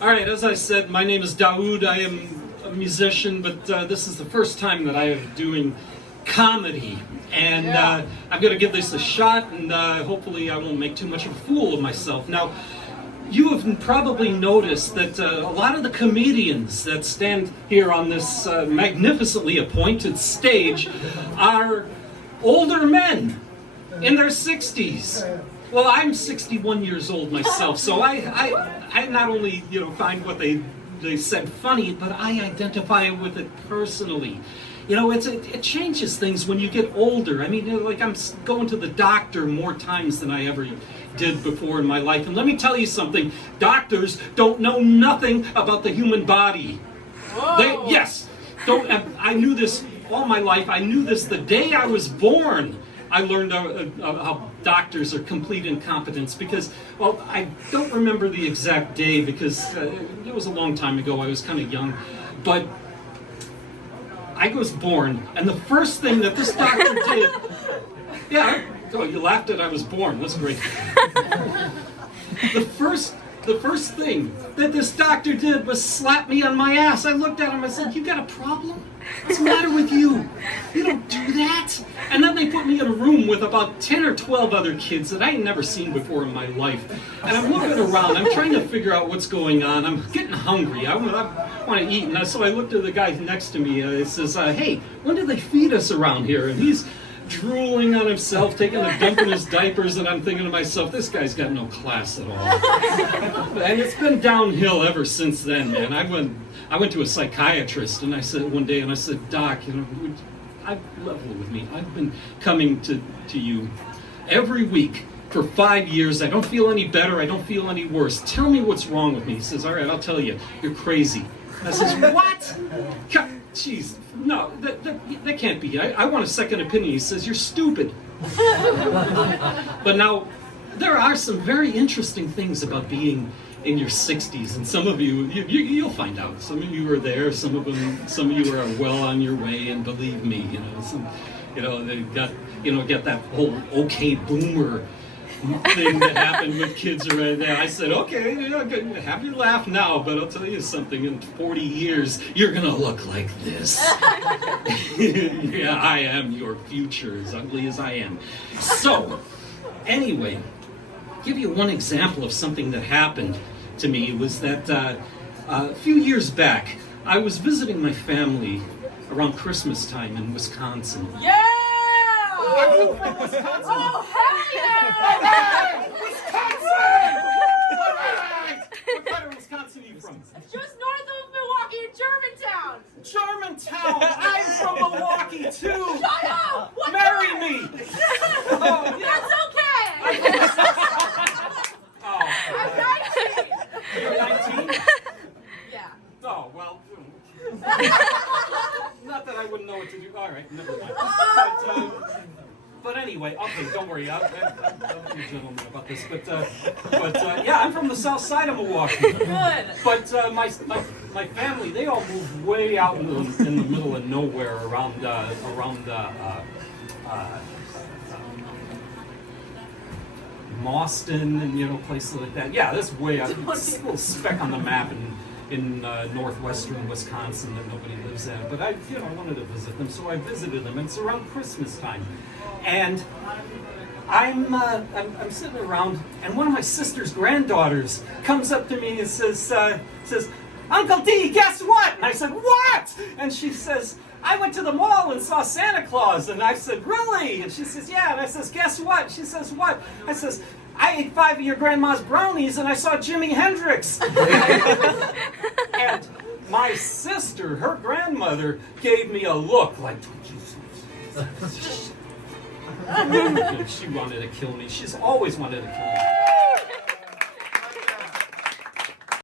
All right, as I said, my name is Daoud. I am a musician, but this is the first time that I am doing comedy. And I'm going to give this a shot, and hopefully I won't make too much of a fool of myself. Now, you have probably noticed that a lot of the comedians that stand here on this magnificently appointed stage are older men in their 60s. Well, I'm 61 years old myself, so I not only find what they said funny, but I identify with it personally. It changes things when you get older. I mean, like I'm going to the doctor more times than I ever did before in my life. And let me tell you something, doctors don't know nothing about the human body. I knew this all my life. I knew this the day I was born. I learned how doctors are complete incompetence because, well, I don't remember the exact day because it was a long time ago. I was kind of young, but I was born, and the first thing that this doctor did, oh, you laughed at I was born. That's great. The first thing that this doctor did was slap me on my ass. I looked at him, I said, "You got a problem? What's the matter with you? You don't do that." And then they put me in a room with about 10 or 12 other kids that I had never seen before in my life. And I'm looking around, I'm trying to figure out what's going on. I'm getting hungry, I want to eat. And so I looked at the guy next to me, he says, "Hey, when do they feed us around here?" And he's drooling on himself, taking a dump in his diapers, and I'm thinking to myself, this guy's got no class at all. And it's been downhill ever since then, man. I went to a psychiatrist, and I said one day, "Doc, level with me. I've been coming to you every week for 5 years. I don't feel any better. I don't feel any worse. Tell me what's wrong with me." He says, "All right, I'll tell you. You're crazy." I says, "What? Jeez, no, that can't be. I want a second opinion." He says, "You're stupid." But now, there are some very interesting things about being in your 60s, and some of you'll find out. Some of you are there, some of you are well on your way, and believe me, they got that whole okay boomer thing that happened with kids right there. I said, "Okay, have your laugh now, but I'll tell you something, in 40 years, you're gonna look like this." Yeah, I am your future, as ugly as I am. So, anyway, give you one example of something that happened to me was that a few years back, I was visiting my family around Christmas time in Wisconsin. Yeah! Are you from Wisconsin? Oh, hell yeah! All right! Wisconsin! All right! What part of Wisconsin are you from? Just north of Milwaukee in Germantown. Germantown! I'm from Milwaukee, too! Shut up! What Marry the? me! That's okay! I'm 19! You're 19? Yeah. Oh, well... Not that I wouldn't know what to do. All right, never mind. But anyway, okay, don't worry. I'll be a gentleman about this. But yeah, I'm from the south side of Milwaukee. Good. But my family, they all moved way out in the middle of nowhere around Mauston and places like that. Yeah, that's way out. It's a little speck on the map in northwestern Wisconsin that nobody lives at. But I wanted to visit them, so I visited them. And it's around Christmas time, and I'm sitting around, and one of my sister's granddaughters comes up to me and says, "Uncle D, guess what?" And I said, "What?" And she says, "I went to the mall and saw Santa Claus." And I said, "Really?" And she says, "Yeah." And I says, "Guess what?" She says, "What?" I says, "I ate 5 of your grandma's brownies and I saw Jimi Hendrix." And my sister, her grandmother, gave me a look like, she wanted to kill me. She's always wanted to kill me.